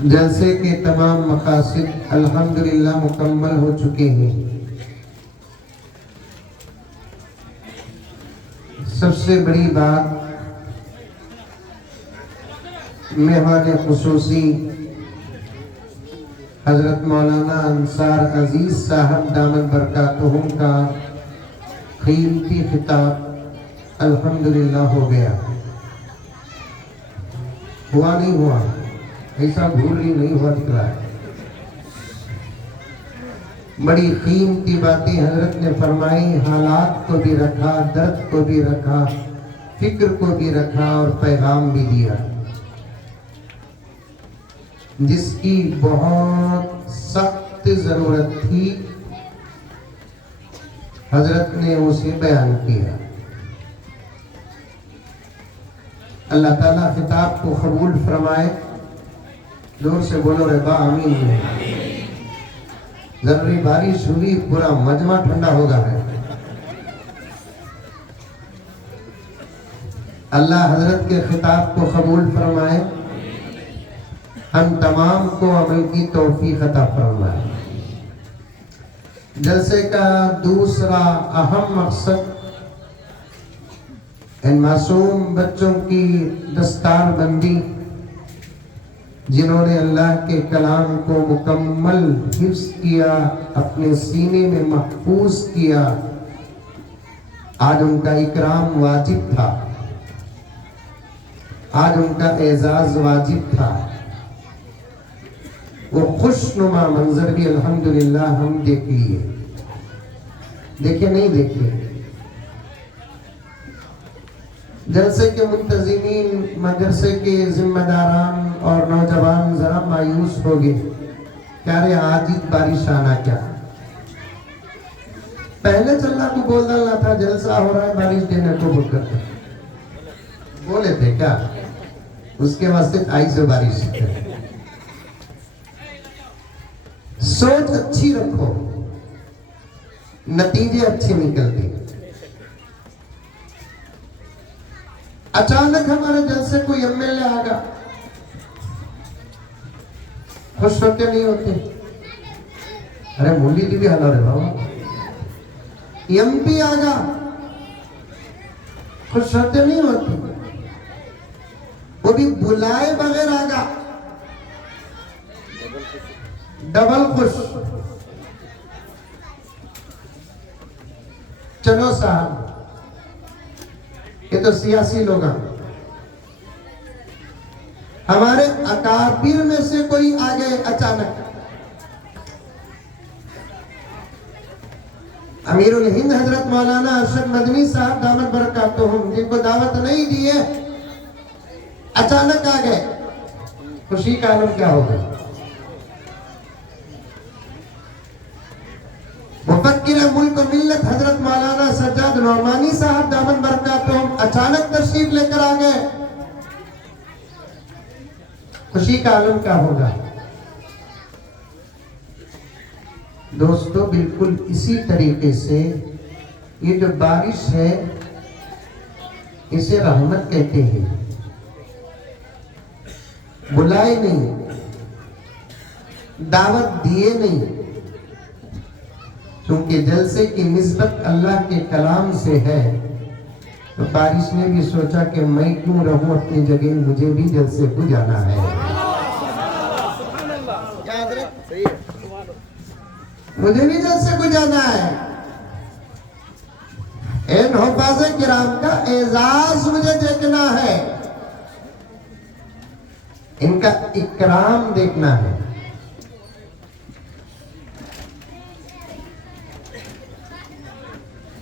جلسے کے تمام مقاصد الحمدللہ مکمل ہو چکے ہیں۔ سب سے بڑی بات مہمان خصوصی حضرت مولانا انصار عزیز صاحب دامت برکاتہم کا قیمتی خطاب الحمدللہ ہو گیا۔ ہوا نہیں ہوا، ایسا بھول ہی نہیں ہوا دکھ رہا ہے۔ بڑی قیمتی باتیں حضرت نے فرمائی، حالات کو بھی رکھا، درد کو بھی رکھا، فکر کو بھی رکھا اور پیغام بھی دیا، جس کی بہت سخت ضرورت تھی۔ حضرت نے اسے بیان کیا۔ اللہ تعالیٰ خطاب کو قبول فرمائے۔ زور سے بولو ربا آمین۔ ضروری بارش ہوئی، پورا مجمع ٹھنڈا ہو گیا ہے۔ اللہ حضرت کے خطاب کو قبول فرمائے، ہم تمام کو عمل کی توفیق عطا فرمائے۔ جلسے کا دوسرا اہم مقصد ان معصوم بچوں کی دستار بندی، جنہوں نے اللہ کے کلام کو مکمل حفظ کیا، اپنے سینے میں محفوظ کیا، آج ان کا اکرام واجب تھا، آج ان کا اعزاز واجب تھا۔ وہ خوشنما منظر بھی الحمدللہ ہم دیکھ لیے، دیکھے نہیں دیکھے۔ جلسے کے منتظمین، مدرسے کے ذمہ داران اور نوجوان ذرا مایوس ہو گئے، کیا رے آج ہی بارش آنا کیا؟ پہلے چلنا کو بول ڈالنا تھا، جلسہ ہو رہا ہے بارش دینے کو بول کرتے بولے تھے کیا؟ اس کے واسطے آئی سے بارش۔ سوچ اچھی رکھو، نتیجے اچھے نکلتے۔ اچانک ہمارے جلسے کوئی ایم ایل اے آگا، خوش ہوتے نہیں ہوتے؟ ارے مولی دی بھی حال رہے بابا۔ ایم پی آگا، خوش ہوتے نہیں ہوتے؟ وہ بھی بلائے بغیر آگا، ڈبل خوش۔ چلو صاحب، یہ تو سیاسی لوگ ہیں، ہمارے اکابر میں سے کوئی آگے اچانک، امیر الہند حضرت مولانا ارشد مدنی صاحب دامت برکاتہم، جن کو دعوت نہیں دی ہے، اچانک آ گئے، خوشی کا عالم کیا ہوگا؟ مفکر ملک و ملت حضرت مولانا سجاد نعمانی صاحب دامت برکاتہم اچانک تشریف لے کر آ گئے، خوشی کا عالم کیا ہوگا؟ دوستو بالکل اسی طریقے سے یہ جو بارش ہے، اسے رحمت کہتے ہیں۔ بلائے نہیں، دعوت دیے نہیں، چونکہ جلسے کی نسبت اللہ کے کلام سے ہے، تو بارش نے بھی سوچا کہ میں کیوں رہوں اپنی جگہ، مجھے بھی جلسے کو جانا ہے، مجھے بھی جلسے کو جانا ہے۔ ان حفاظ کرام کا اعزاز مجھے دیکھنا ہے، ان کا اکرام دیکھنا ہے۔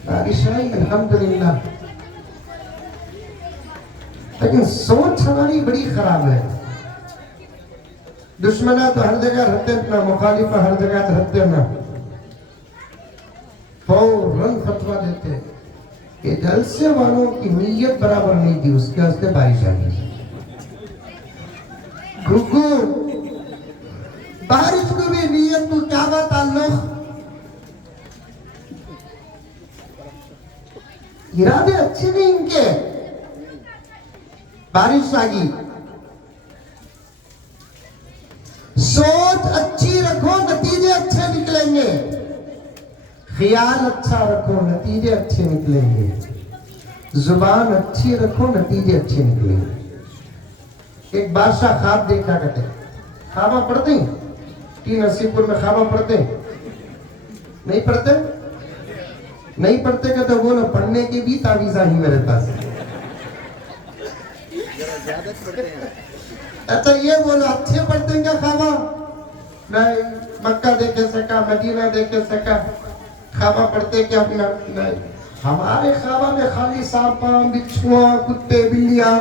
بارش آئی الحمدللہ، لیکن سوچ ہماری بڑی خراب ہے۔ دشمنہ تو ہر جگہ رہتے ہیں، مخالفہ ہر جگہ رہتے ہیں، فوراً فتویٰ دیتے کہ جلسے والوں کی نیت برابر نہیں تھی، اس کے واسطے بارش آئی۔ گھگو بارش کو بھی نیت کو کیا با تعلق؟ ارادے اچھے نہیں ان کے، بارش آگی، سوچ اچھی رکھو نتیجے اچھے نکلیں گے، خیال اچھا رکھو نتیجے اچھے نکلیں گے، زبان اچھی رکھو نتیجے اچھے نکلیں گے۔ ایک بادشاہ خواب دیکھا کرتے، خوابہ پڑھتے ہیں ٹی نصیب پور میں، خوابہ پڑھتے ہیں نہیں پڑھتے؟ نہیں پڑھتے کہ تو بولو پڑھنے کی بھی تعویذہ ہی میرے پاس۔ اچھا یہ بولو اچھے پڑھتے ہیں کیا خوابہ؟ نہیں، مکہ دیکھے سکا، مدینہ دیکھے سکا، خوابہ پڑھتے کیا اپنا؟ نہیں، ہمارے خوابہ میں خالی سانپاں، بچھواں، کتے، بلیاں۔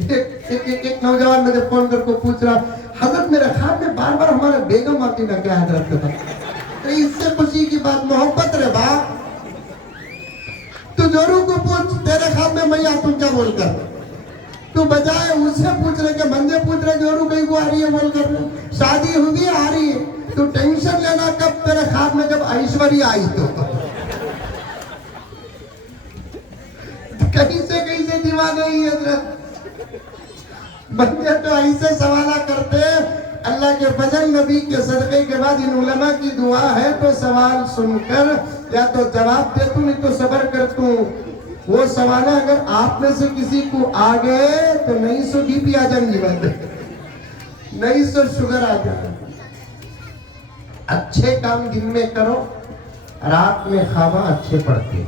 ایک نوجوان مجھے فون کر کو پوچھ رہا، حضرت میرے خواب میں بار بار ہمارے بیگم آتی، میں کیا حضرت کا تو اس سے خوشی کی بات محبت رہے باپ۔ تو جورو کو پوچھ تیرے خواب میں میں آتوں کیا بول کر، تو بجائے اس سے پوچھ رہے کہ بندے پوچھ رہے جورو کہیں کو آ رہی ہے بول کر، شادی ہوئی آ رہی ہے، تو ٹینشن لینا کب تیرے خواب میں جب ایشوری آئی تو کہیں سے دیوانہ ہی حضرت۔ بندے تو ایسے سوالہ کرتے، اللہ کے فضل نبی کے صدقے کے بعد ان علماء کی دعا ہے تو سوال سن کر یا تو جواب دے توں نہیں تو صبر کر توں۔ وہ سوالہ اگر آپ میں سے کسی کو آ گئے تو نہیں سو بی پی آ جائیں گی بندے، نہیں سو شوگر آ جائیں۔ اچھے کام دن میں کرو، رات میں خوابہ اچھے پڑھتے۔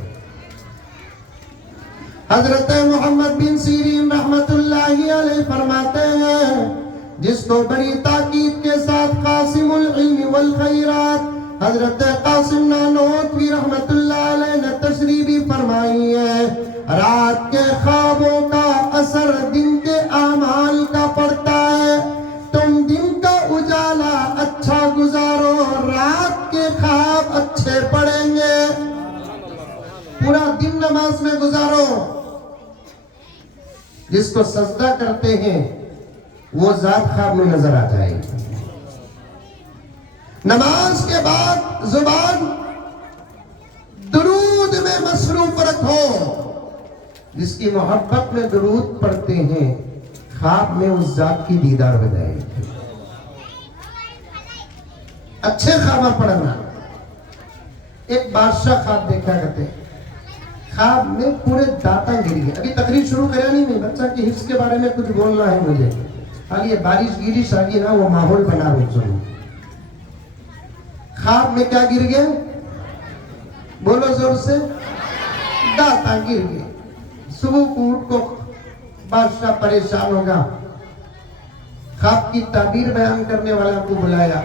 حضرت محمد بن سیرین رحمت اللہ علیہ فرماتے ہیں، جس کو بڑی تاکید کے ساتھ قاسم العلم والخیرات حضرت قاسم نانوتوی رحمت اللہ علیہ نے تشریح بھی فرمائی ہے، رات کے خوابوں کا اثر دن کے اعمال کا پڑتا ہے۔ تم دن کا اجالا اچھا گزارو، رات کے خواب اچھے پڑیں گے۔ پورا دن نماز میں گزارو، جس کو سجدہ کرتے ہیں وہ ذات خواب میں نظر آ جائے گی۔ نماز کے بعد زبان درود میں مصروف رکھو، جس کی محبت میں درود پڑھتے ہیں خواب میں اس ذات کی دیدار ہو جائے گی۔ اچھے خوابہ پڑھنا۔ ایک بادشاہ خواب دیکھا کرتے، خواب میں پورے داتا گر گئے۔ ابھی تقریر شروع کریا نہیں میں، بچہ کی حفظ کے بارے میں کچھ بولنا ہے مجھے، خالی یہ بارش گیرش آگی نا وہ ماحول بنا رہا ہوں۔ خواب میں کیا گر گئے؟ بولو زور سے، داتا گر گئے۔ صبح کو اٹھ کو بادشاہ پریشان ہوگا، خواب کی تعبیر بیان کرنے والا کو بلایا،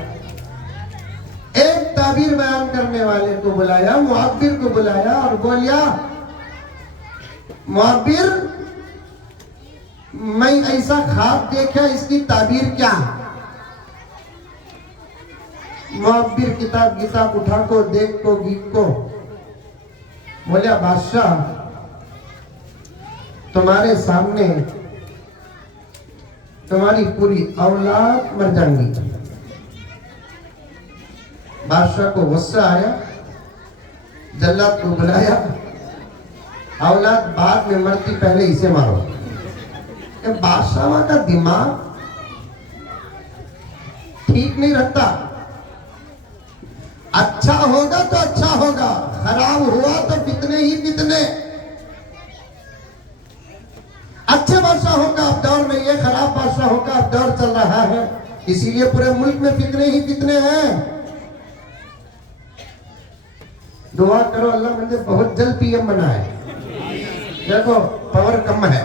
ایک تعبیر بیان کرنے والے کو بلایا، معبر کو بلایا اور بولیا، معبر میں ایسا خواب دیکھا، اس کی تعبیر کیا؟ معبر کتاب اٹھا کو دیکھ کو گیت کو بولیا، بادشاہ تمہارے سامنے تمہاری پوری اولاد مر جائیں گی۔ بادشاہ کو غصہ آیا، جلاد کو بلایا، اولاد بعد میں مرتی پہلے اسے مارو۔ بادشاہ کا دماغ ٹھیک نہیں رہتا، اچھا ہوگا تو اچھا ہوگا، خراب ہوا تو فتنے ہی فتنے۔ اچھے بادشاہوں کا اب دور نہیں ہے، خراب بادشاہوں کا اب دور چل رہا ہے، اسی لیے پورے ملک میں فتنے ہی فتنے ہیں۔ دعا کرو اللہ مجھے بہت جلد پی ایم بنائے، دیکھو پاور کم ہے۔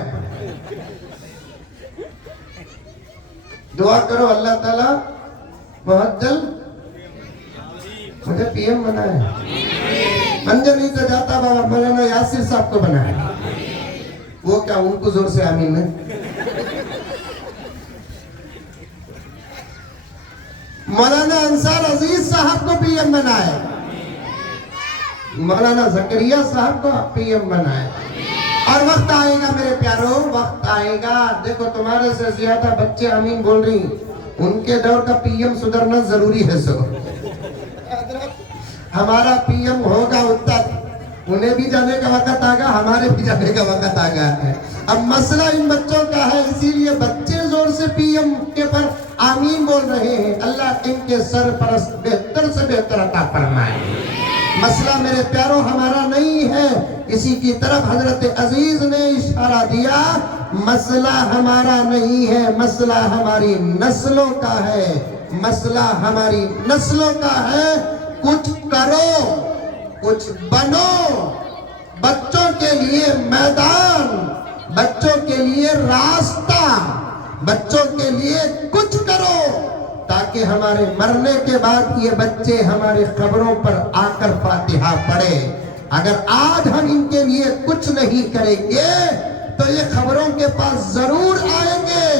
دعا کرو اللہ تعالیٰ بہت جلد مجھے پی ایم بنائے۔ منجر نہیں تو جاتا بابا مولانا یاسر صاحب کو بنائے، وہ کیا ان کو زور سے آمین ہے۔ مولانا انصار عزیز صاحب کو پی ایم بنائے، مولانا زکریا صاحب کو پی ایم بنائے۔ اور وقت آئے گا میرے پیاروں، وقت آئے گا، دیکھو تمہارے سے زیادہ بچے آمین بول رہی، ان کے دور کا پی ایم سدھرنا ضروری ہے۔ سو ہمارا پی ایم ہوگا انہیں بھی جانے کا وقت آ گیا، ہمارے بھی جانے کا وقت آ گیا ہے۔ اب مسئلہ ان بچوں کا ہے، اسی لیے بچے زور سے پی ایم کے پر آمین بول رہے ہیں۔ اللہ ان کے سرپرست بہتر سے بہتر عطا فرمائے۔ مسئلہ میرے پیاروں ہمارا نہیں ہے، اسی کی طرف حضرت عزیز نے اشارہ دیا، مسئلہ ہمارا نہیں ہے، مسئلہ ہماری نسلوں کا ہے، مسئلہ ہماری نسلوں کا ہے۔ کچھ کرو، کچھ بنو، بچوں کے لیے میدان، بچوں کے لیے راستہ، بچوں کے لیے کچھ کرو، تاکہ ہمارے مرنے کے بعد یہ بچے ہمارے قبروں پر آ کر فاتحہ پڑھے۔ اگر آج ہم ان کے لیے کچھ نہیں کریں گے تو یہ قبروں کے پاس ضرور آئیں گے،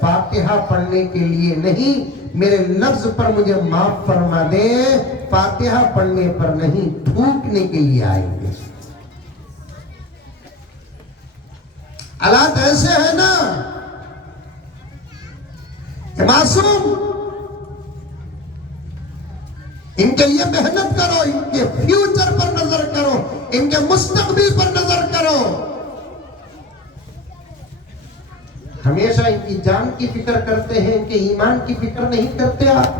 فاتحہ پڑھنے کے لیے نہیں۔ میرے لفظ پر مجھے معاف فرما دیں، فاتحہ پڑھنے پر نہیں، تھوکنے کے لیے آئیں گے۔ حالات ایسے ہیں نا کہ معصوم، ان کے لیے محنت کرو، ان کے فیوچر پر نظر کرو، ان کے مستقبل پر نظر کرو۔ ہمیشہ ان کی جان کی فکر کرتے ہیں، ان کے ایمان کی فکر نہیں کرتے آپ۔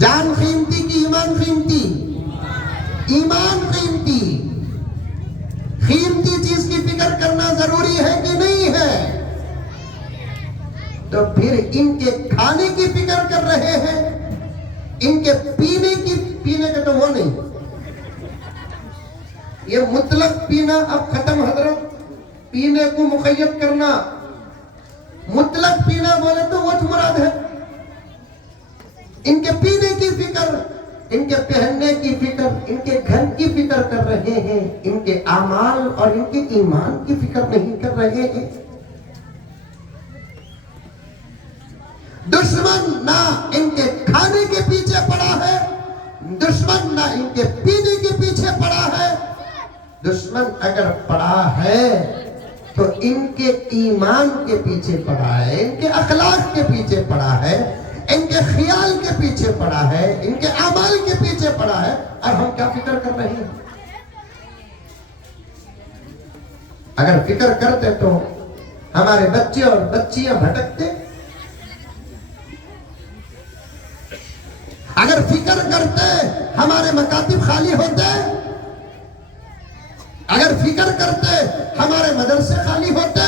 جان قیمتی کی ایمان قیمتی؟ ایمان قیمتی۔ قیمتی چیز کی فکر کرنا ضروری ہے کہ نہیں ہے؟ تو پھر ان کے کھانے کی فکر کر رہے ہیں، ان کے پینے کا تو وہ نہیں، یہ مطلق پینا اب ختم حضرت۔ پینے کو مقید کرنا، مطلق پینا بولے تو وہ مراد ہے۔ ان کے پینے کی فکر، ان کے پہننے کی فکر، ان کے گھر کی فکر کر رہے ہیں، ان کے اعمال اور ان کے ایمان کی فکر نہیں کر رہے ہیں۔ دشمن نہ ان کے کھانے کے پیچھے پڑا ہے، دشمن نہ ان کے پینے کے پیچھے پڑا ہے۔ دشمن اگر پڑا ہے تو ان کے ایمان کے پیچھے پڑا ہے، ان کے اخلاق کے پیچھے پڑا ہے، ان کے خیال کے پیچھے پڑا ہے، ان کے اعمال کے پیچھے پڑا ہے۔ اور ہم کیا فکر کر رہے ہیں؟ اگر فکر کرتے تو ہمارے بچے اور بچیاں بھٹکتے، اگر فکر کرتے ہمارے مکاتب خالی ہوتے، اگر فکر کرتے ہمارے مدرسے خالی ہوتے،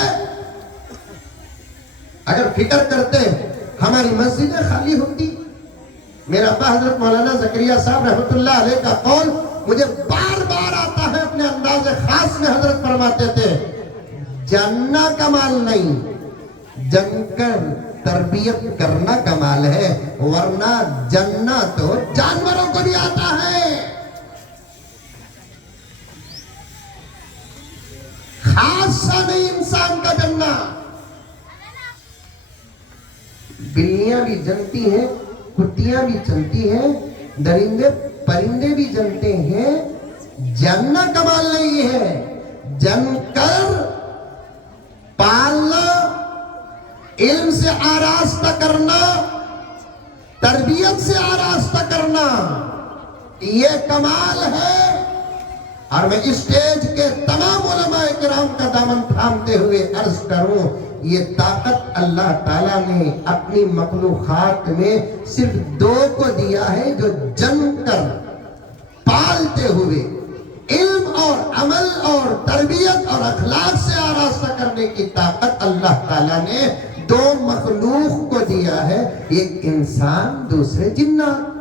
اگر فکر کرتے ہماری مسجدیں خالی ہوتی۔ میرا ابا حضرت مولانا زکریا صاحب رحمت اللہ علیہ کا قول مجھے بار بار آتا ہے، اپنے انداز خاص میں حضرت فرماتے تھے، جاننا کمال نہیں، جن کر تربیت کرنا کمال ہے، ورنہ جننا تو جانوروں کو بھی آتا ہے۔ خاصہ نہیں انسان کا جننا۔ بلیاں بھی جنتی ہیں، کتیاں بھی چلتی ہیں، درندے پرندے بھی جنتے ہیں، جننا کمال نہیں ہے، جن کر پالنا، علم سے آراستہ کرنا، تربیت سے آراستہ کرنا، یہ کمال ہے۔ اور میں اسٹیج کے تمام علماء کرام کا دامن تھامتے ہوئے عرض کروں، یہ طاقت اللہ تعالیٰ نے اپنی مخلوقات میں صرف دو کو دیا ہے، جو جن کر پالتے ہوئے علم اور عمل اور تربیت اور اخلاق سے آراستہ کرنے کی طاقت اللہ تعالیٰ نے دو مخلوق کو دیا ہے، ایک انسان، دوسرے جنات۔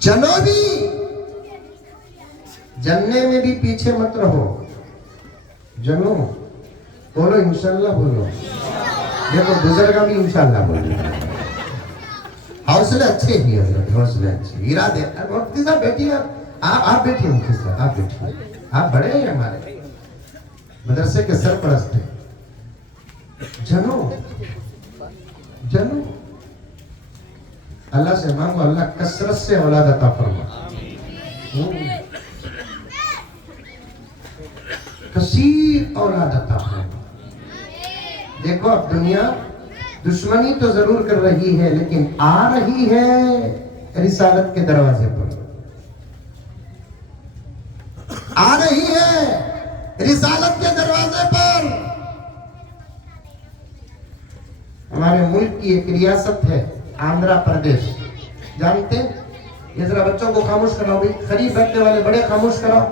جنو بھی، جننے میں بھی پیچھے مت رہو، جنو بولو انشاءاللہ، بولو دیکھو بزرگاں بھی انشاءاللہ بولو، حوصلے اچھے ہی حضرت، حوصلے اچھے، ارادے۔ مفتی صاحب بیٹھیے، آپ بیٹھیے، مفتی صاحب آپ بیٹھیے، آپ بڑے ہیں ہمارے مدرسے کے سرپرست ہیں۔ جنو جنو، اللہ سے مانگو اللہ کثرت سے اولاد عطا فرما، کثیر اولاد عطا فرما۔ دیکھو اب دنیا دشمنی تو ضرور کر رہی ہے لیکن آ رہی ہے رسالت کے دروازے پر، آ رہی ہے رسالت کے دروازے پر۔ ہمارے ملک کی ایک ریاست ہے آندھرا پردیش، جانتے ہیں؟ یہ ذرا بچوں کو خاموش کراؤ بھائی، خرید رکھنے والے بڑے خاموش کراؤ،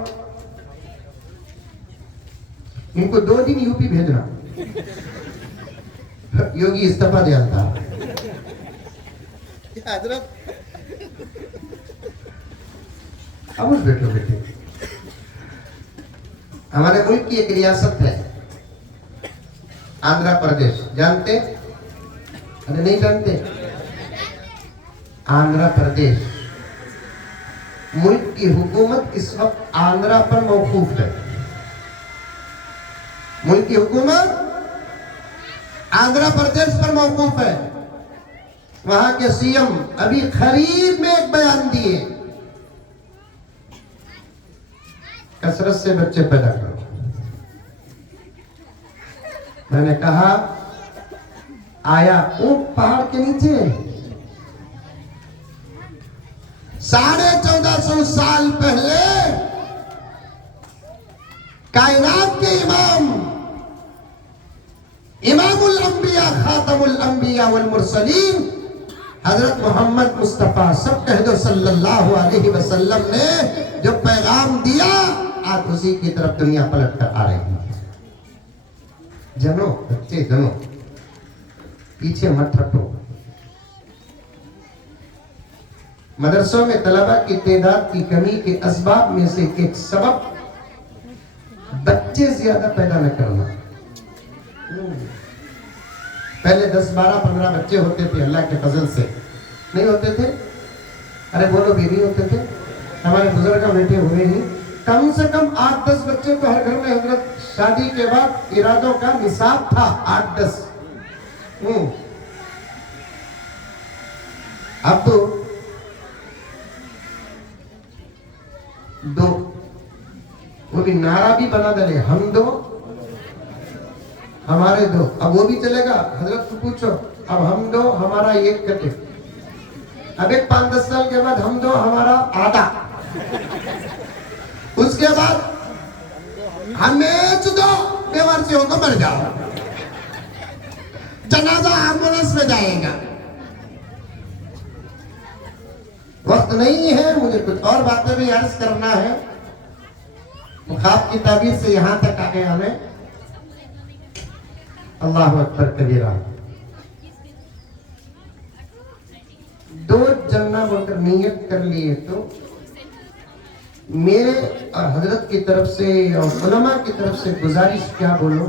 ان کو 2 دن یو پی بھیجنا، یوگی استعفیٰ دیا تھا۔ حضرت خاموش بیٹھو بیٹے۔ ہمارے ملک کی ایک ریاست ہے آندھرا پردیش، جانتے؟ ارے نہیں جانتے؟ آندھرا پردیش ملک کی حکومت اس وقت آندھرا پر موقوف ہے، ملک کی حکومت آندھرا پردیش پر موقوف ہے۔ وہاں کے سی ایم ابھی قریب میں ایک بیان دیے، کثرت سے بچے پیدا کرو۔ میں نے کہا آیا اونٹ پہاڑ کے نیچے 1450 سال پہلے کائنات کے امام الانبیاء خاتم الانبیاء والمرسلین حضرت محمد مصطفیٰ سب کہہ دو صلی اللہ علیہ وسلم نے جو پیغام دیا، آج اسی کی طرف دنیا پلٹ کر آ رہی ہے۔ جنو بچے جنو، پیچھے مت ہٹو۔ مدرسوں میں طلبہ کی تعداد کی کمی کے اسباب میں سے ایک سبب بچے زیادہ پیدا نہ کرنا۔ پہلے 10 12 15 بچے ہوتے تھے، اللہ کے فضل سے نہیں ہوتے تھے؟ ارے بولو بھی نہیں ہوتے تھے؟ ہمارے بزرگ بیٹے ہوئے ہی کم سے کم 8 10 بچے تو ہر گھر میں حضرت شادی کے بعد ارادوں کا نصاب تھا، 8 10۔ اب تو 2، وہ بھی نعرہ بھی بنا دلے، ہم 2 ہمارے 2، اب وہ بھی چلے گا۔ حضرت کو پوچھو اب ہم 2 ہمارا 1 کٹے، اب ایک 5 10 سال کے بعد ہم 2 ہمارا آدھا، اس کے بعد ہمیں 2 بیمار سے ہو تو مر جاؤ، جنازہ ایمبولینس میں جائے گا۔ وقت نہیں ہے، مجھے کچھ اور باتیں بھی عرض کرنا ہے، خواب کی تعبیر سے یہاں تک آ گئے ہمیں۔ اللہ اکبر کبیرہ، 2 جنہ بول کر نیت کر لیے تو میرے اور حضرت کی طرف سے اور علماء کی طرف سے گزارش کیا بولو،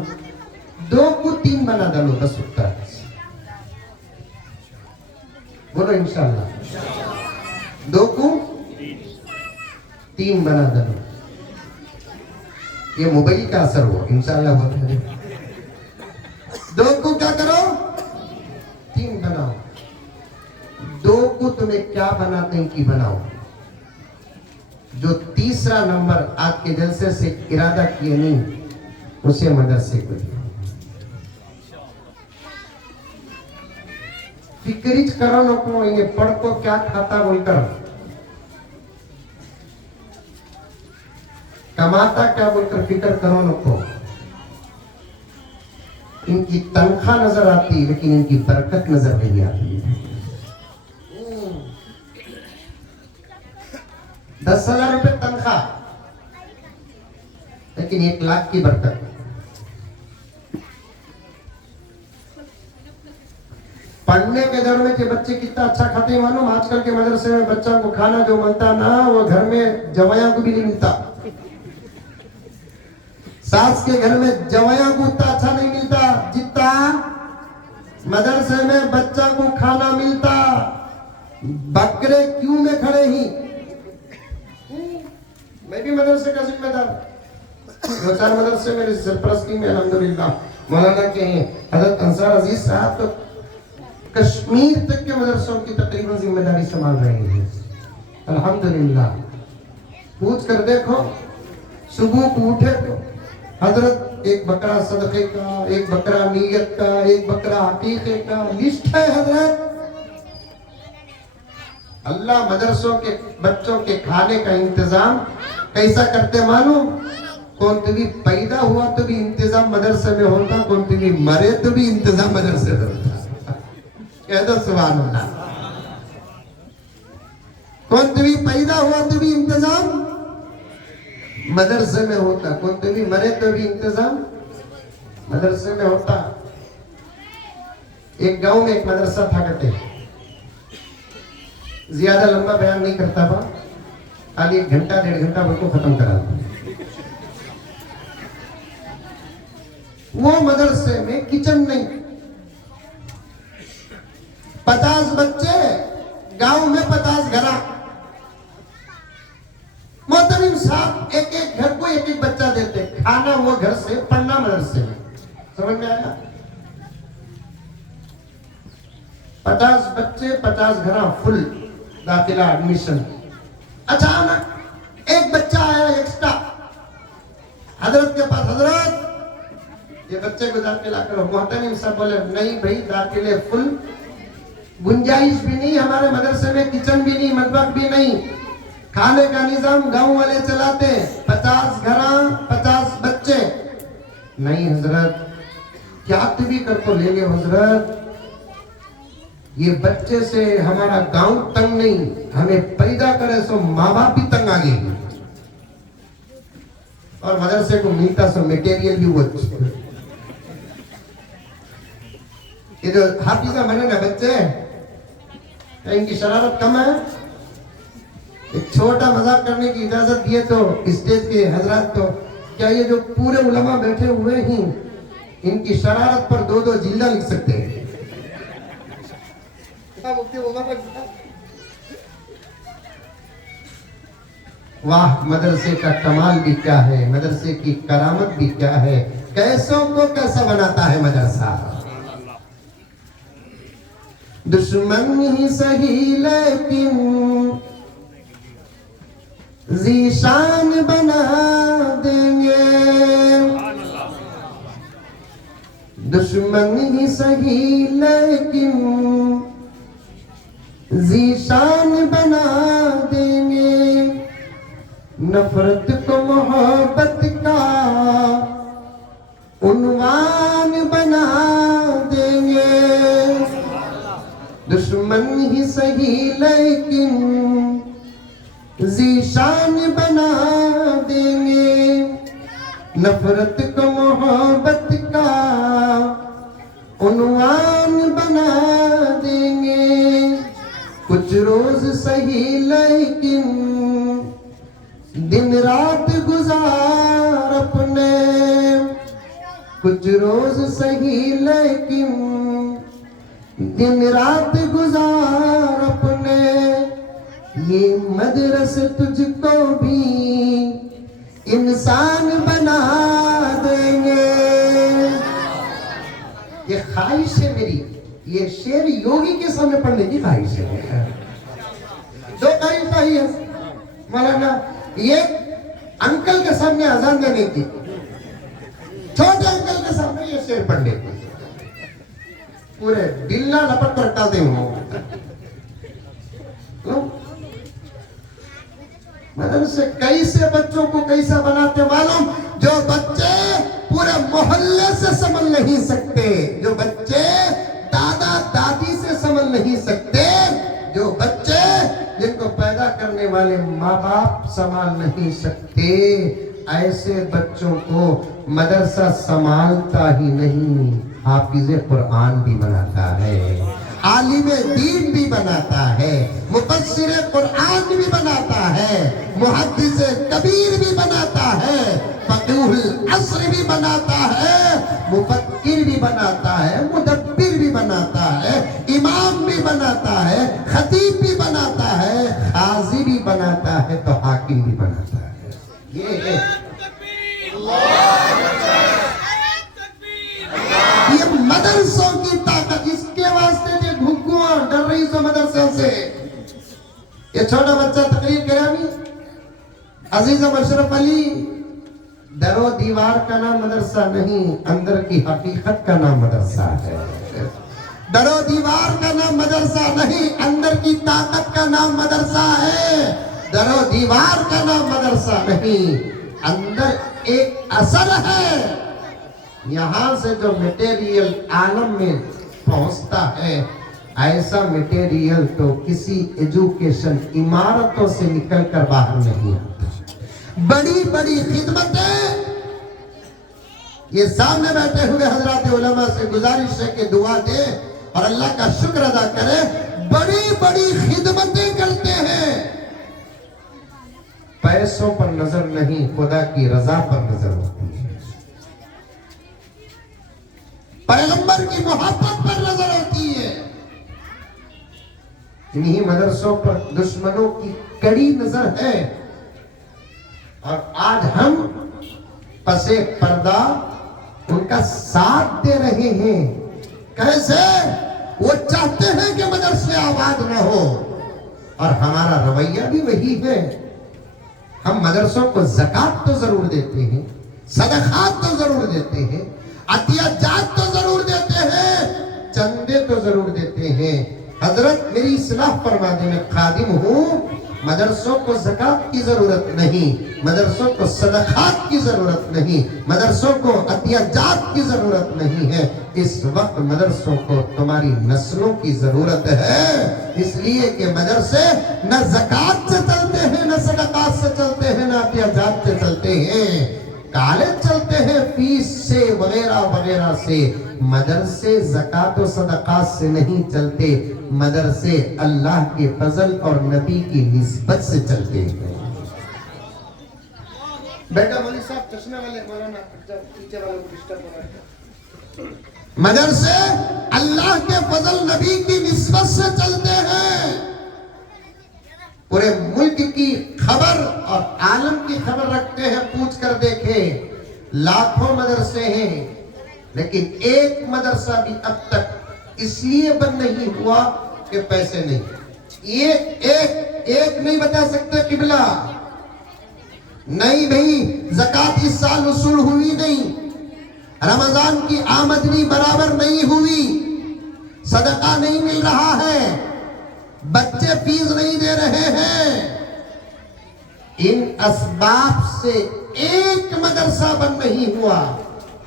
2 کو 3 بنا ڈالو بس ہوتا ہے، بولو انشاءاللہ 2 کو 3 بنا ڈالو۔ یہ موبائل کا اثر ہوا، انشاءاللہ ہوتا ہے۔ 2 کو کیا کرو 3 بناؤ، 2 کو تمہیں کیا بناتے ہیں کہ بناؤ۔ جو تیسرا نمبر آج کے جلسے سے ارادہ کیے نہیں، اسے مدرسے کو دیا۔ فکرچ کرو نہ کو انہیں پڑھ کو کیا کھاتا بول کر، کماتا کیا بول کر فکر کرو نہ کو۔ ان کی تنخواہ نظر آتی لیکن ان کی برکت نظر نہیں آتی۔ 10,000 روپے تنخواہ لیکن 1 لاکھ کی برکت۔ پڑھنے کے دور میں کہ بچے کتنا اچھا کھاتے ہیں، معلوم آج کل کے مدرسے میں بچہ کو کھانا جو ملتا نا وہ گھر میں جوایاں کو بھی نہیں ملتا۔ ساس کے گھر میں جوایاں کو اتنا اچھا نہیں ملتا جتنا مدرسے میں بچہ کو کھانا ملتا۔ بکرے کیوں میں کھڑے ہی، میں بھی مدرسے کا ذمہ دار، 2-4 مدرسے میں سرپرستی میں الحمدللہ مولانا کے ہیں۔ حضرت انصار عزیز صاحب تو کشمیر تک کے مدرسوں کی تقریباً ذمہ داری سنبھال رہے ہیں الحمدللہ۔ پوچھ کر دیکھو، صبح کو اٹھے تو حضرت ایک بکرا صدقے کا، ایک بکرا نیت کا، ایک بکرا عقیقے کا، لسٹ ہے حضرت۔ اللہ مدرسوں کے بچوں کے کھانے کا انتظام کیسا کرتے معلوم؟ کون بھی پیدا ہوا تو بھی انتظام مدرسے میں ہوتا، کون بھی مرے تو بھی انتظام مدرسے میں ہوتا۔ کہہ دو سبحان اللہ۔ کون بھی پیدا ہوا تو بھی انتظام مدرسے میں ہوتا، کون بھی مرے تو بھی انتظام مدرسے میں ہوتا۔ ایک گاؤں میں ایک مدرسہ تھا کرتے، زیادہ لمبا بیان نہیں کرتا تھا، خالی 1 گھنٹہ 1.5 گھنٹہ بل کو ختم کرا دوں۔ وہ مدرسے میں کچن نہیں، 50 بچے، گاؤں میں 50 گھر۔ محترم صاحب ایک ایک گھر کو ایک ایک بچہ دیتے، کھانا وہ گھر سے، پڑھنا مدرسے میں۔ سمجھ میں آیا؟ 50 بچے 50 گھر فل داخلہ ایڈمیشن۔ اچانک ایک بچہ آیا ایکسٹرا حضرت کے پاس، حضرت یہ بچے کو داخلہ کرو۔ محترم صاحب بولے نہیں بھائی، داخلے فل، گنجائش بھی نہیں ہمارے مدرسے میں، کچن بھی نہیں، مطبخ بھی نہیں، کھانے کا نظام گاؤں والے چلاتے، 50 گھراں 50 بچے۔ نہیں حضرت، کیا بھی کر تو لے لے حضرت، یہ بچے سے ہمارا گاؤں تنگ نہیں، ہمیں پیدا کرے سو ماں باپ بھی تنگ آگے، اور مدرسے کو ملتا سو میٹیریل بھی وہ۔ یہ جو حافظہ بنے نا بچے، ان کی شرارت کم ہے؟ ایک چھوٹا مذاق کرنے کی اجازت دیے تو اسٹیج کے حضرات، تو کیا یہ جو پورے علماء بیٹھے ہوئے ہیں ان کی شرارت پر 2 جلدہ لکھ سکتے ہیں؟ واہ، مدرسے کا کمال بھی کیا ہے، مدرسے کی کرامت بھی کیا ہے، کیسوں کو کیسا بناتا ہے مدرسہ۔ دشمن ہی سہی لیکن ذیشان بنا دیں گے، دشمن ہی سہی لیکن ذیشان بنا دیں گے، نفرت کو محبت کا عنوان بنا دیں گے، دشمن ہی سہی لیکن ذیشان بنا دیں گے، نفرت کو محبت کا عنوان بنا دیں گے، کچھ روز سہی لیکن دن رات گزار اپنے، کچھ روز سہی لیکن دن رات گزار اپنے، یہ مدرسے تجھ کو بھی انسان بنا دیں گے۔ یہ خواہش ہے میری، یہ شعر یوگی کے سامنے پڑھنے کی خواہش ہے۔ 2 خواہش ہے مولانا، یہ انکل کے سامنے اذان دینے کی، چھوٹے انکل کے سامنے یہ شعر پڑھنے کی، پورے بلا لپٹ کر ڈالتے ہوں۔ مدرسے کیسے بچوں کو کیسا بناتے معلوم؟ جو بچے پورے محلے سے سنبھل نہیں سکتے، جو بچے دادا دادی سے سنبھل نہیں سکتے، جو بچے جن کو پیدا کرنے والے ماں باپ سنبھال نہیں سکتے، ایسے بچوں کو مدرسہ سنبھالتا ہی نہیں، حافظ قرآن بھی بناتا ہے، عالم دین بھی بناتا ہے، مفسر قرآن بھی بناتا ہے، محدث کبیر بھی بناتا ہے، فقیہ العصر بھی بناتا ہے، مفکر بھی بناتا ہے، مدبر بھی بناتا ہے، امام بھی بناتا ہے، خطیب بھی بناتا ہے، قاضی بھی بناتا ہے، تو حاکم بھی بناتا ہے۔ یہ ہے یہ مدرسوں کی طاقت، اس کے واسطے جو گھگواں ڈر رہی سو مدرسوں سے۔ یہ چھوٹا بچہ تقریر کرامی عزیز اشرف علی در و دیوار کا نام مدرسہ نہیں، اندر کی حقیقت کا نام مدرسہ ہے۔ در و دیوار کا نام مدرسہ نہیں، اندر کی طاقت کا نام مدرسہ ہے۔ در و دیوار کا نام مدرسہ نہیں، اندر ایک اثر ہے۔ یہاں سے جو میٹیریل عالم میں پہنچتا ہے، ایسا میٹیریل تو کسی ایجوکیشن عمارتوں سے نکل کر باہر نہیں آتا۔ بڑی بڑی خدمتیں، یہ سامنے بیٹھے ہوئے حضرات علماء سے گزارش ہے کہ دعا دے اور اللہ کا شکر ادا کرے، بڑی بڑی خدمتیں کرتے ہیں، پیسوں پر نظر نہیں، خدا کی رضا پر نظر ہوتی ہے، پیغمبر کی محبت پر نظر ہوتی ہے۔ انہی مدرسوں پر دشمنوں کی کڑی نظر ہے، اور آج ہم پسے پردہ ان کا ساتھ دے رہے ہیں۔ کیسے؟ وہ چاہتے ہیں کہ مدرسے آباد نہ ہو، اور ہمارا رویہ بھی وہی ہے۔ ہم مدرسوں کو زکوٰۃ تو ضرور دیتے ہیں، صدقات تو ضرور دیتے ہیں، عطیہ جات تو ضرور دیتے ہیں، چندے تو ضرور دیتے ہیں۔ حضرت میری اصلاح فرما دیں، میں خادم ہوں، مدرسوں کو زکوٰۃ کی ضرورت نہیں، مدرسوں کو صدقات کی ضرورت نہیں، مدرسوں کو عطیہ جات کی ضرورت نہیں ہے۔ اس وقت مدرسوں کو تمہاری نسلوں کی ضرورت ہے، اس لیے کہ مدرسے نہ زکوٰۃ سے چلتے ہیں، نہ صدقات سے چلتے ہیں، نہ عطیہ جات سے چلتے ہیں، کالج چلتے ہیں فیس سے وغیرہ وغیرہ سے۔ مدرسے زکوٰۃ و صدقات سے نہیں چلتے، مدرسے اللہ کے فضل اور نبی کی نسبت سے چلتے ہیں۔ بیٹا مولوی صاحب چشمے والے مولانا پیچھے والے کو ڈسٹرب ہو رہا ہے۔ مدرسے اللہ کے فضل نبی کی نسبت سے چلتے ہیں۔ پورے ملک کی خبر اور عالم کی خبر رکھتے ہیں، پوچھ کر دیکھیں، لاکھوں مدرسے ہیں، لیکن ایک مدرسہ بھی اب تک اس لیے بند نہیں ہوا کہ پیسے نہیں۔ یہ ایک نہیں بتا سکتے قبلہ، نہیں بھئی زکوٰۃ اس سال وصول ہوئی نہیں، رمضان کی آمدنی برابر نہیں ہوئی، صدقہ نہیں مل رہا ہے، بچے فیس نہیں دے رہے ہیں۔ ان اسباب سے ایک مدرسہ بند نہیں ہوا۔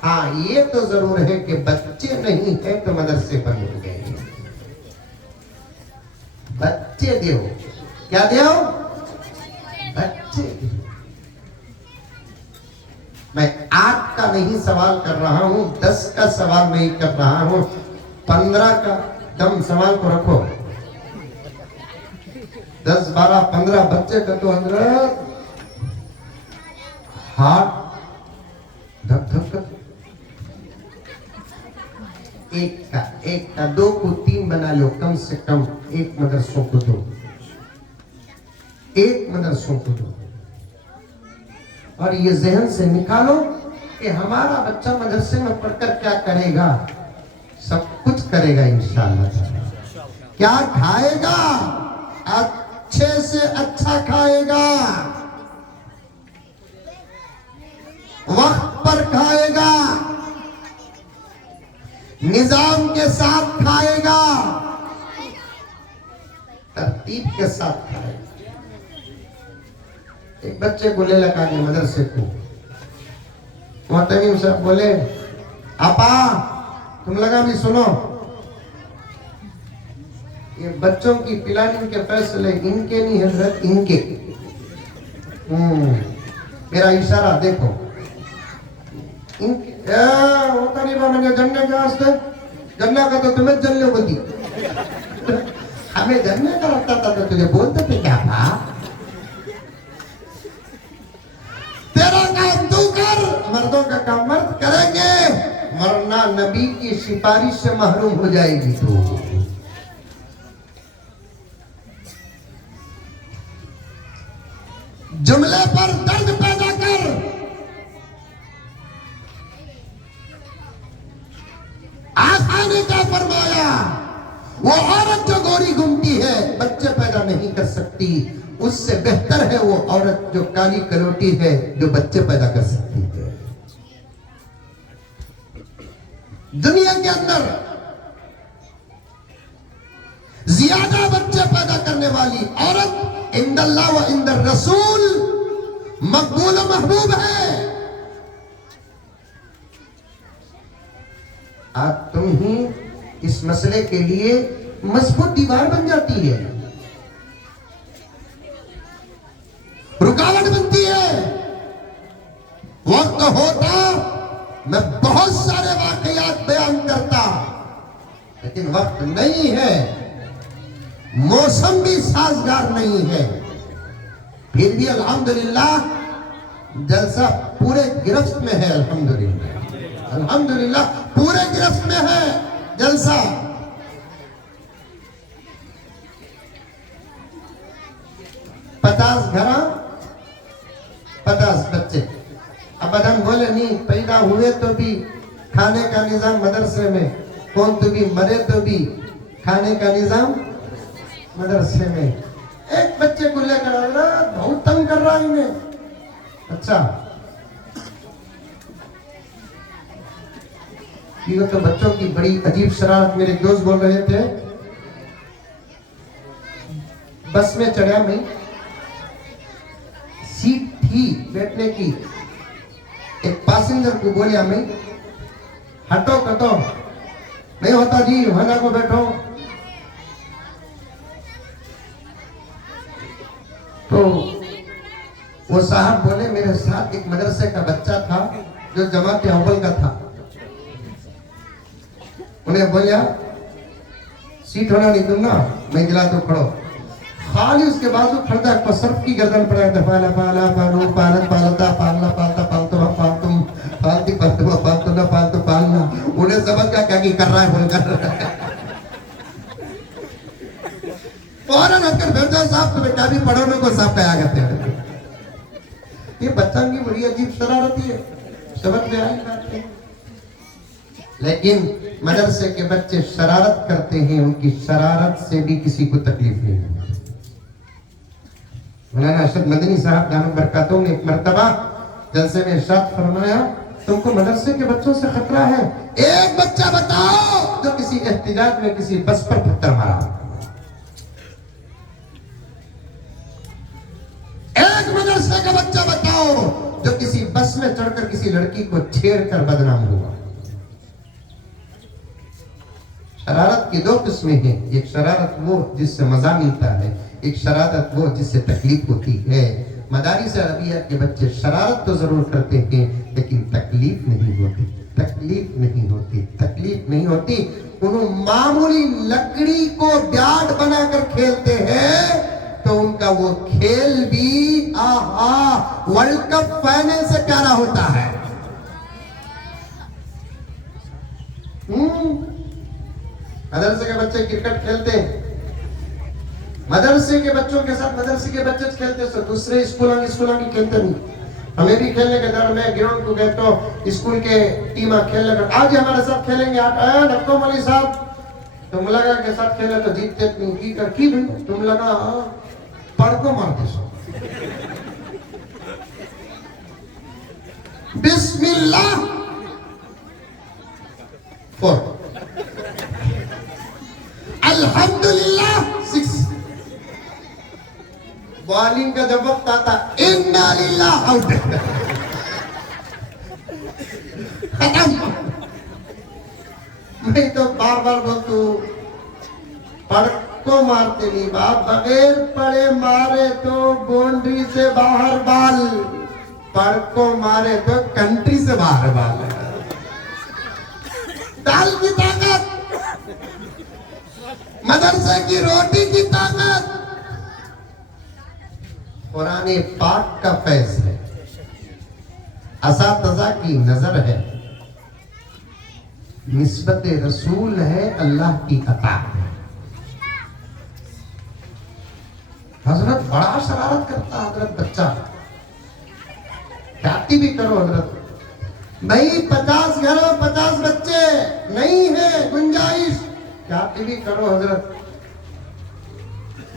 ہاں یہ تو ضرور ہے کہ بچے نہیں ہیں تو مدرسے بند ہو گئے ہیں۔ بچے دیو، کیا دیو؟ بچے دیو۔ میں 8 کا نہیں سوال کر رہا ہوں، 10 کا سوال نہیں کر رہا ہوں، 15 کا دم سوال کو رکھو۔ 10 12 15 بچے کا تو حضرت ہاتھ دھک دھک کر، ایک کا 2 کو 3 بنا لو، کم سے کم ایک مدرسوں کو دو، ایک مدرسوں کو دو، اور یہ ذہن سے نکالو کہ ہمارا بچہ مدرسے میں پڑھ کر کیا کرے گا؟ سب کچھ کرے گا انشاءاللہ۔ کیا کھائے گا؟ اچھے سے اچھا کھائے گا، وقت پر کھائے گا، نظام کے ساتھ کھائے گا، ترتیب کے ساتھ کھائے گا۔ ایک بچے کو لے لگا کے مدرسے کو، محتمیم صاحب بولے آپا تم لگا بھی سنو، یہ بچوں کی پلاننگ کے فیصلے ان کے نہیں حضرت، ان کے۔ میرا اشارہ دیکھو، ہوتا نہیں رہا مجھے جننے کے واسطے، جننے کا تو تمہیں جننے بولتی، ہمیں جننے کا رکھتا تھا تو تجھے بولتے تھے کیا تھا؟ تیرا کام تو کر، مردوں کا کام مرد کریں گے، ورنہ نبی کی سفارش سے محروم ہو جائے گی تو۔ جملے پر درد پیدا کر، آقا نے کیا فرمایا؟ وہ عورت جو گوری گھومتی ہے بچے پیدا نہیں کر سکتی، اس سے بہتر ہے وہ عورت جو کالی کلوٹی ہے جو بچے پیدا کر سکتی ہے دنیا کے اندر زیادہ بچے پیدا کرنے والی عورت عند اللہ و عند الرسول مقبول و محبوب ہے. آج تم ہی اس مسئلے کے لیے مضبوط دیوار بن جاتی ہے, رکاوٹ بنتی ہے. وقت ہوتا میں بہت سارے واقعات بیان کرتا, لیکن وقت نہیں ہے, موسم بھی سازگار نہیں ہے. پھر بھی الحمدللہ جلسہ پورے گرفت میں ہے. الحمدللہ پورے گرفت میں ہے جلسہ. پچاس گھر 50 بچے. اب ہم بولے نہیں پیدا ہوئے تو بھی کھانے کا نظام مدرسے میں, کون تو بھی مرے تو بھی کھانے کا نظام مدرسے میں. ایک بچے کو لے کر آ رہا, بہت تنگ کر رہا انہیں. اچھا یہ تو بچوں کی بڑی عجیب شرارت. میرے دوست بول رہے تھے بس میں چڑھا میں, سیٹ تھی بیٹھنے کی, ایک پاسنجر کو بولیا میں ہٹو کٹو, نہیں ہوتا جی وہاں کو بیٹھو. تو وہ صاحب بولے میرے ساتھ ایک مدرسے کا بچہ تھا جو جماعت اول کا تھا. انہیں بولیا سیٹ ہونا نہیں تم نا, میں دلا تو کھڑو. خالی اس کے بازو کھڑتا ہے, صرف کی گردن پڑا ہے, پالا پالا پالو پالت پالتا پالنا پالتا پالتو پالتم پالتی پالتو پالتو نہ پالتو پالنا. انہیں سمجھ کیا کی کر رہا ہے بول کر فوراً ہٹ کر بیٹھ جاؤ صاحب, تمہیں کیا بھی پڑھونے کو صاحب کہا کرتے ہیں. یہ بچوں کی بڑی عجیب شرارتی ہے, سمجھ میں آئی بات ہے. لیکن مدرسے کے بچے شرارت کرتے ہیں, ان کی شرارت سے بھی کسی کو تکلیف نہیں ہے. مولانا ارشد مدنی صاحب دامت برکاتہم نے ایک مرتبہ جلسے میں ارشاد فرمایا تم کو مدرسے کے بچوں سے خطرہ ہے, ایک بچہ بتاؤ جو کسی احتجاج میں کسی بس پر پتھر مارا. ایک مدرسے کا بچہ بتاؤ جو کسی بس میں چڑھ کر کسی لڑکی کو چھیڑ کر بدنام ہوا. شرارت کی 2 قسمیں ہیں, ایک شرارت وہ جس سے مزہ ملتا ہے, ایک شرارت وہ جس سے تکلیف ہوتی ہے. مدارس عربیہ کے بچے شرارت تو ضرور کرتے ہیں لیکن تکلیف نہیں ہوتی, تکلیف نہیں ہوتی, تکلیف نہیں ہوتی. انہوں معمولی لکڑی کو بیاٹ بنا کر کھیلتے ہیں تو ان کا وہ کھیل بھی ورلڈ کپ فائنل سے پیارا ہوتا ہے. مدرسے کے بچے کرکٹ کھیلتے ہیں, مدرسے کے بچوں کے ساتھ مدرسے کے بچے کھیلتے ہیں, دوسرے اسکولوں کی کھیلتے نہیں. ہمیں بھی کھیلنے کے دور میں گراؤنڈ کو کہتا ہوں اسکول کے ٹیمہ کھیلنے کر آج ہمارے ساتھ کھیلیں گے. نقطوں علی صاحب تم لگا کے ساتھ کھیلے تو جیتتے نہیں, کی کر کی بھی تم لگا پڑھ کو مارتے سو. بسم اللہ 4 الحمدللہ 6. بالنگ کا جب وقت آتا انا للہ آؤٹ, ختم. میں تو بار بار بولتا ہوں پڑھ کو مارتے نہیں باپ, بغیر پڑھے مارے تو باؤنڈری سے باہر بال, پڑھ کو مارے تو کنٹری سے باہر بال. دال کی طاقت, مدرسے کی روٹی کی طاقت قرآن پاک کا فیض ہے, اساتذہ کی نظر ہے, نسبت رسول ہے, اللہ کی عطا ہے. حضرت بڑا شرارت کرتا حضرت بچہ, کھاتی بھی کرو حضرت, نہیں 50 گھروں 50 بچے نہیں ہے گنجائش, کھاتی بھی کرو حضرت.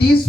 30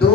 2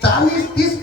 40-30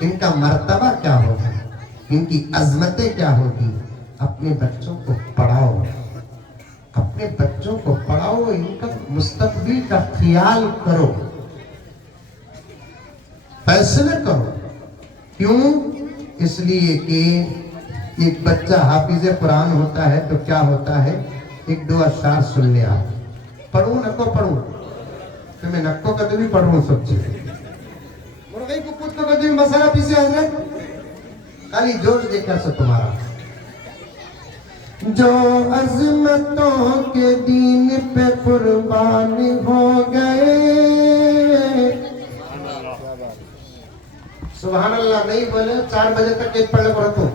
ان کا مرتبہ کیا ہوگا، ان کی عظمتیں کیا ہوگی. اپنے بچوں کو پڑھاؤ، اپنے بچوں کو پڑھاؤ، ان کا مستقبل کا خیال کرو، فیصلے کرو. کیوں؟ اس لیے کہ ایک بچہ حافظ قرآن ہوتا ہے تو کیا ہوتا ہے، ایک دو اشعار سن لیا، پڑھوں نکو پڑھوں تو میں نکو کا تو بھی پڑھوں سب چیزیں مرغی کو کود کو بھی مسئلہ پیسے حضرت خالی جوش دیکھا سو تمہارا. جو عظمتوں کے دین پہ قربان ہو گئے، سبحان اللہ نہیں بولے 4 بجے تک ایک پڑھ پڑھتا ہوں.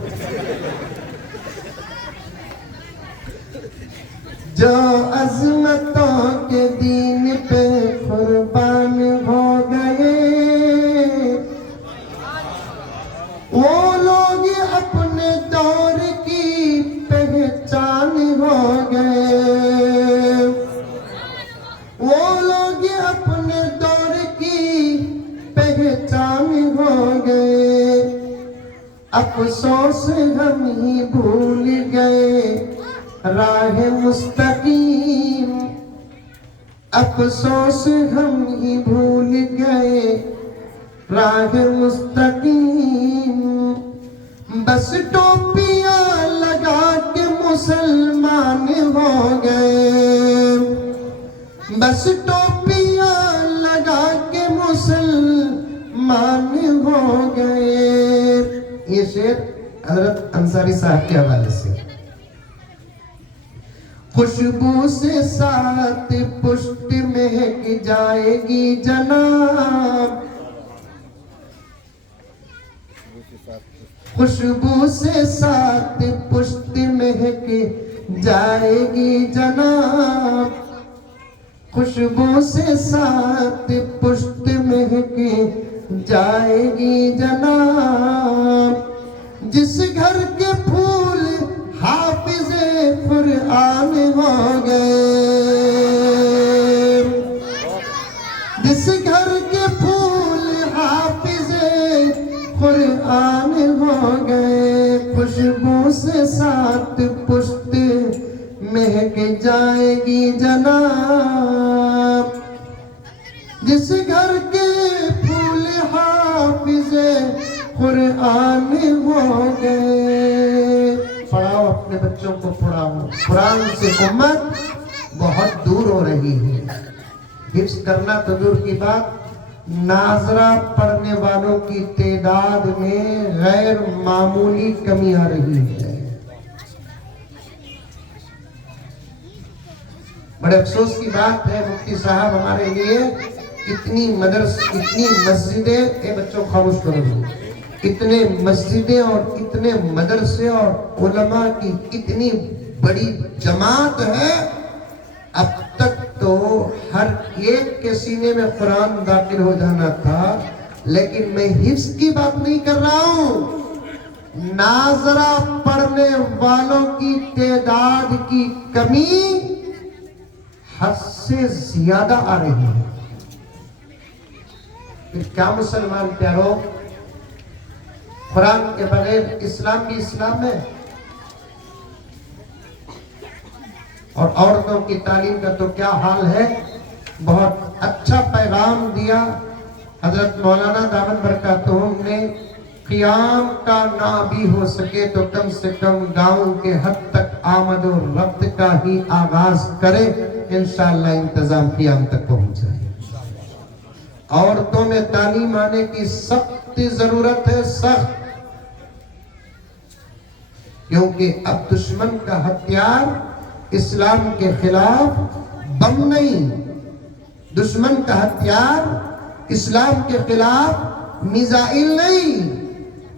جو عظمتوں کے دین پہ قربان ہو گئے، وہ لوگ اپنے دور کی پہچان ہو گئے، وہ لوگ اپنے دور کی پہچان ہو گئے. افسوس ہم ہی بھول گئے راہ مستقیم، افسوس ہم ہی بھول گئے راہ مستقیم. بس ٹوپیاں لگا کے مسلمان ہو گئے، بس ٹوپیاں لگا کے مسلمان ہو گئے. یہ شعر حضرت انصاری صاحب کے حوالے سے. خوشبو سے ساتھ پشت مہک جائے گی جناب، خوشبو سے ساتھ پشت مہک جائے گی جناب، خوشبو سے ساتھ پشت مہک جائے گی جناب. جس گھر کے پھول حافظ قرآن ہو گئے، جس گھر کے پھول حافظ قرآن ہو گئے، خوشبو سے ساتھ پشت مہک جائے گی جناب. جس گھر کے پھول حافظ قرآن ہو گئے. پڑھاؤ اپنے بچوں کو، پڑھاؤ. قرآن سے امت بہت دور ہو رہی ہے. حفظ کرنا تو دور کی بات، ناظرہ پڑھنے والوں کی تعداد میں غیر معمولی کمی آ رہی ہے. بڑے افسوس کی بات ہے مفتی صاحب، ہمارے لیے اتنی اتنی مسجدیں، اے بچوں خاموش کرو گے، اتنے مسجدیں اور اتنے مدرسے اور علماء کی اتنی بڑی جماعت ہے. اب تک تو ہر ایک کے سینے میں قرآن داخل ہو جانا تھا، لیکن میں حفظ کی بات نہیں کر رہا ہوں، ناظرہ پڑھنے والوں کی تعداد کی کمی حد سے زیادہ آ رہی ہے. پھر کیا مسلمان پیارو، قرآن کے بغیر اسلام بھی اسلام ہے. اور عورتوں کی تعلیم کا تو کیا حال ہے. بہت اچھا پیغام دیا حضرت مولانا دامن برکاتہم نے. قیام کا نہ بھی ہو سکے تو کم سے کم گاؤں کے حد تک آمد و رفت کا ہی آغاز کرے، انشاءاللہ انتظام قیام تک پہنچ جائے. عورتوں میں تعلیم آنے کی سخت ضرورت ہے، سخت. کیونکہ اب دشمن کا ہتھیار اسلام کے خلاف بم نہیں، دشمن کا ہتھیار اسلام کے خلاف میزائل نہیں،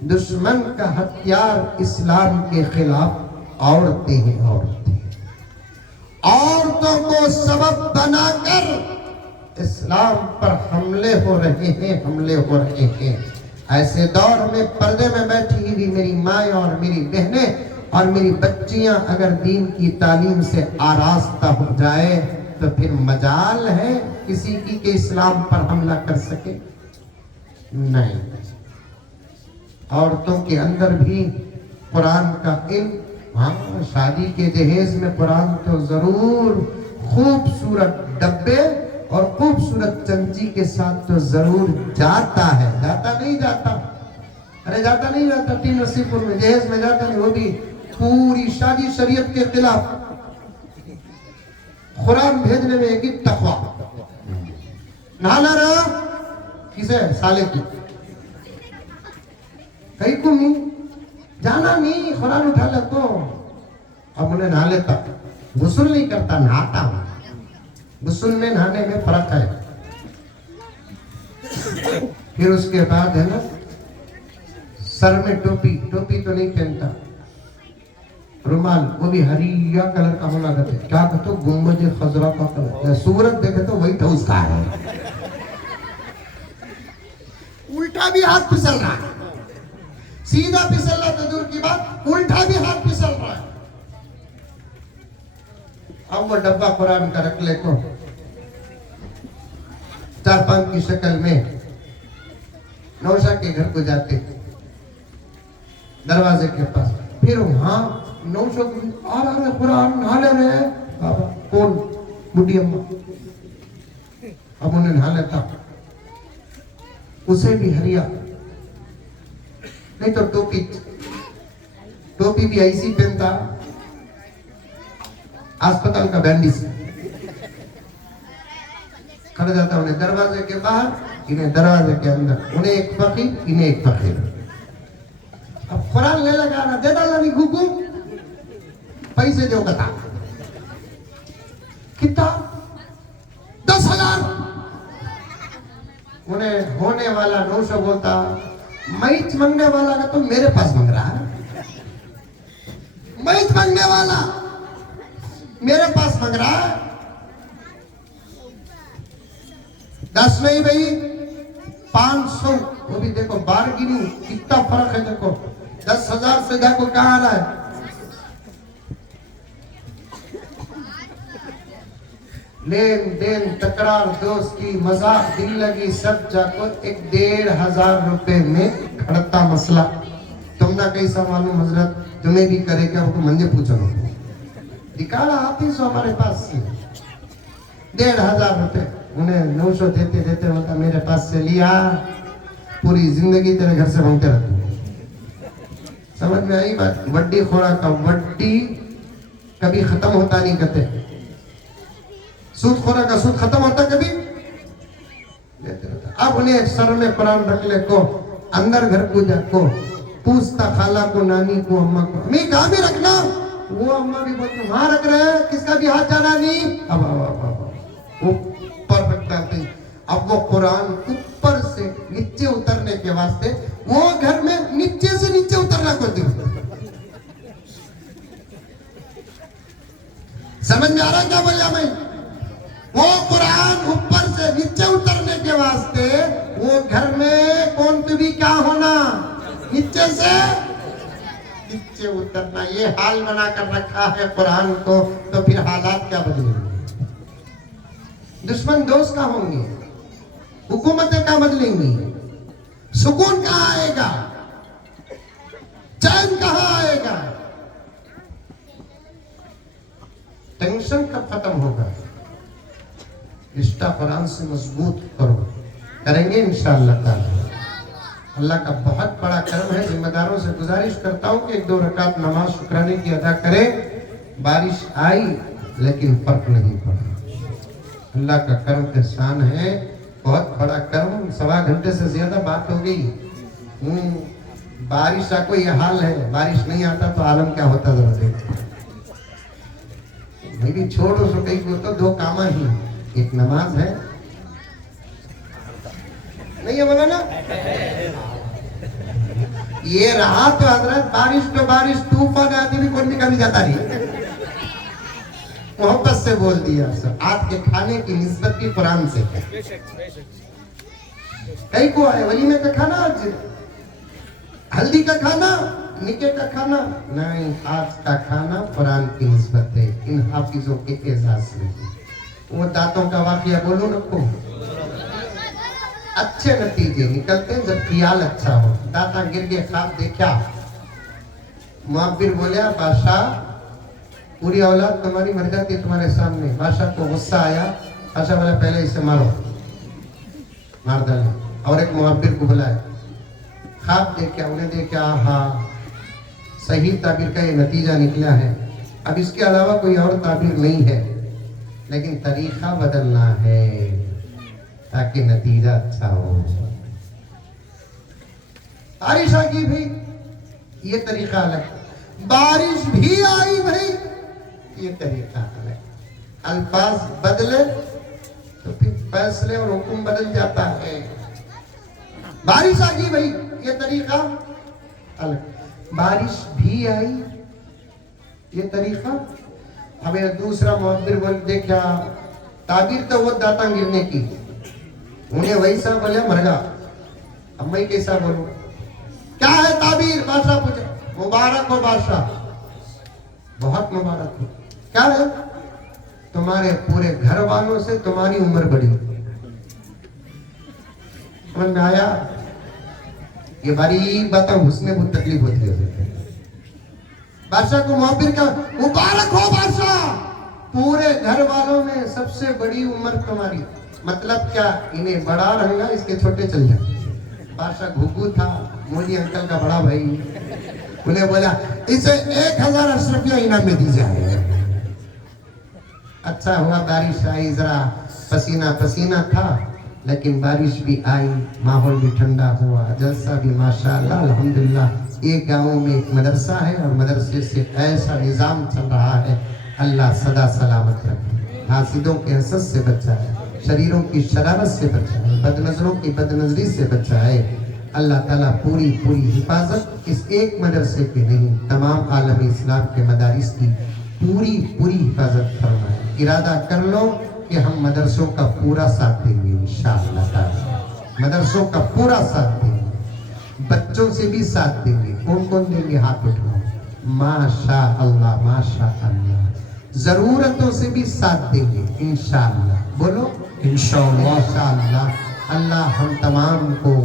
دشمن کا ہتھیار اسلام کے خلاف عورتیں ہیں. عورتوں کو سبب بنا کر اسلام پر حملے ہو رہے ہیں. ایسے دور میں پردے میں بیٹھی ہوئی میری مائیں اور میری بہنیں اور میری بچیاں اگر دین کی تعلیم سے آراستہ ہو جائے تو پھر مجال ہے کسی کی کہ اسلام پر حملہ کر سکے؟ نہیں. عورتوں کے اندر بھی قرآن کا علم، ہاں شادی کے جہیز میں قرآن تو ضرور، خوبصورت ڈبے اور خوبصورت چمچی کے ساتھ تو ضرور جاتا ہے، جاتا نہیں جاتا، ارے جاتا نہیں جاتا، 3 رسی پور میں جہیز میں جاتا نہیں، وہ بھی پوری شادی شریعت کے خلاف، قرآن بھیجنے میں ایک ہی تقوی، نہانا رہا کسے سالے کی کہیں کو نہیں جانا، نہیں قرآن اٹھا لے تو اب انہیں نہا لیتا، غسل نہیں کرتا، نہاتا ہوں، غسل میں نہانے میں فرق ہے۔ پھر اس کے بعد ہے نا سر میں ٹوپی، ٹوپی تو نہیں پہنتا، رومال وہ بھی ہریا کلر کا ہونا کرتے، کیا کہتے ہو گنبد خضرا کا کلر، صورت دیکھے تو وہی تھا اس کا ہے، الٹا بھی ہاتھ پھسل رہا ہے، سیدھا پھسل رہا تو دور کی بات، الٹا بھی ہاتھ پھسل رہا ہے۔ اب وہ ڈبہ قرآن کا رکھ لے کو 4-5 کی شکل میں نوشا کے گھر کو جاتے دروازے کے پاس، پھر وہاں نوشا آ رہا ہے قرآن نہا لے رہے، بابا کون؟ بڈھی اماں، اب انہیں نہا لیتا، اسے بھی ہریا، نہیں تو ٹوپی بھی ایسی پہنتا، اسپتال کا بینڈیج، کھڑا جاتا انہیں دروازے کے باہر، انہیں دروازے کے اندر، انہیں ایک فقیر، انہیں ایک فقیر، اب قرآن لے لگا رہا، دے ڈالا نہیں گھوگو، پیسے دو کتا، کتا 10,000، انہیں ہونے والا نوشا بولتا، میت مانگنے والا کا تو میرے پاس مانگ رہا ہے، میت مانگنے والا میرے پاس مانگ رہا ہے، 10 نہیں بھئی 500، وہ بھی دیکھو بارگیننگ کتنا فرق ہے، دیکھو 10,000 سے دیکھو کہاں آ رہا ہے، لین دین تکرار دوستی مذاق دل لگی سب جا کو 1,500 روپے میں کھڑتا مسئلہ، تم نہ کیسا معلوم حضرت تمہیں بھی کرے کیا، وہ تو منجے پوچھو دکھاڑا آتی سو ہمارے پاس سے 1,500 روپے، انہیں نوشو دیتے دیتے ہوتا میرے پاس سے لیا، پوری زندگی تیرے گھر سے مانگتے رہتا، سمجھ میں آئی بات؟ وڈی خورا کا وڈی کبھی ختم ہوتا نہیں کہتے، سود خورا کا سود ختم ہوتا کبھی لیتے رہتا۔ اب انہیں سر میں قرآن رکھ لے کو، اندر گھر کو جا کو پوچھتا خالہ کو، نانی کو، اماں کو، امی کہاں بھی رکھنا، وہ اماں بھی بولتے وہاں رکھ رہے ہیں، کس کا بھی ہاتھ جانا نہیں، اب اوپر رکھتا ہے، اب وہ قرآن اوپر سے نیچے اترنے کے واسطے وہ گھر میں نیچے سے نیچے اترنا کرتی ہوتا، سمجھ میں آ رہا کیا بولیا میں؟ وہ قرآن اوپر سے نیچے اترنے کے واسطے وہ گھر میں کون تو بھی کیا ہونا، نیچے سے نیچے اترنا، یہ حال بنا کر رکھا ہے قرآن کو، تو پھر حالات کیا بدلیں گے؟ دشمن دوست کا ہوں گے، حکومتیں کا بدلیں گی، سکون کہاں آئے گا، چین کہاں آئے گا، ٹینشن کب ختم ہوگا؟ رشتہ قرآن سے مضبوط کرو، کریں گے انشاءاللہ تعالی۔ اللہ کا بہت بڑا کرم ہے، ذمہ داروں سے گزارش کرتا ہوں کہ 1-2 رکعت نماز شکرانے کی ادا کریں، بارش آئی لیکن فرق نہیں پڑا، اللہ کا کرم احسان ہے، بہت بڑا کرم، 1.25 گھنٹے سے زیادہ بات ہو گئی، بارش کا کوئی حال ہے، بارش نہیں آتا تو عالم کیا ہوتا ذرا دیکھ، میری چھوڑو سو کئی کو تو 2 کامہ ہی، ایک نماز ہے، نہیں ہے مولانا، یہ رہا تو حضرت بارش تو بارش، طوفان آتی بھی کون بھی کبھی جاتا نہیں، محبت سے بول دیا، آج کے کھانے کی نسبت بھی قرآن سے ہے، کئی کو آئے ولیمے کا کھانا، آج ہلدی کا کھانا، نکے کا کھانا، نہیں، آج کا کھانا قرآن کی نسبت ہے، ان حافظوں کے اعزاز میں، وہ دانتوں کا واقعہ بولو نا کو، اچھے نتیجے نکلتے ہیں جب خیال اچھا ہو. داتا گر کے خواب دیکھا. معبر بولیا بادشاہ پوری اولاد تمہاری مر جاتی ہے تمہارے سامنے. بادشاہ کو غصہ آیا. بادشاہ بولا پہلے اسے مارو, مار ڈالے. اور ایک معبر کو بلائے. خواب دیکھا, انہیں دیکھا ہاں صحیح تعبیر کا یہ نتیجہ نکلا ہے. اب اس کے علاوہ کوئی اور تعبیر نہیں ہے, لیکن طریقہ بدلنا ہے تاکہ نتیجہ اچھا ہو. بارش آ گئی بھائی, یہ طریقہ الگ. بارش بھی آئی بھائی, یہ طریقہ الگ. الفاظ بدلے تو پھر فیصلے اور حکم بدل جاتا ہے. بارش آ گئی بھائی, یہ طریقہ الگ. بارش بھی آئی, یہ طریقہ. ہمیں دوسرا معبر بول دیکھا تعبیر تو وہ داتا گرنے کی, انہیں ویسا بولے مر گا. اب میں کیسا بولوں, کیا ہے تعبیر؟ بادشاہ پوچھا. مبارک ہو بادشاہ, بہت مبارک ہو. کیا ہے؟ تمہارے پورے گھر والوں سے تمہاری عمر بڑی. سمجھ میں آیا؟ یہ بڑی باتیں اس میں بہت تکلیف ہوتی ہے. بادشاہ کو معبر کا مبارک ہو بادشاہ, پورے گھر والوں میں سب سے بڑی عمر تمہاری. مطلب کیا؟ انہیں بڑا رہنگا, اس کے چھوٹے چل جائیں. بادشاہ گھگو تھا, مودی انکل کا بڑا بھائی. انہیں بولا اسے 1000 اشرفیہ انعام میں دی جائے. اچھا ہوا بارش آئی, ذرا پسینہ پسینہ تھا لیکن بارش بھی آئی, ماحول بھی ٹھنڈا ہوا, جلسہ بھی ماشاءاللہ الحمدللہ. ایک گاؤں میں ایک مدرسہ ہے اور مدرسے سے ایسا نظام چل رہا ہے, اللہ سدا سلامت رکھے. حاسدوں کے حسد سے بچائے, شریروں کی شرارت سے بچائے, بد نظروں کی بد نظری سے بچائے. اللہ تعالیٰ پوری حفاظت اس ایک مدرسے کی نہیں, تمام عالم اسلام کے مدارس کی پوری حفاظت فرمائے. ارادہ کر لو کہ ہم مدرسوں کا پورا ساتھ دیں گے انشاءاللہ تعالیٰ. مدرسوں کا پورا ساتھ دیں گے, بچوں سے بھی ساتھ دیں گے. کون دیں گے؟ ہاتھ اٹھاؤ. ماشاء اللہ ماشاء اللہ. ضرورتوں سے بھی ساتھ دیں گے انشاءاللہ. بولو انشاءاللہ. اللہ ہم تمام کو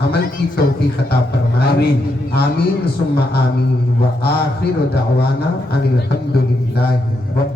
عمل کی توفیق عطا فرمائے. آمین آمین ثم آمین. وآخر دعوانا ان الحمدللہ رب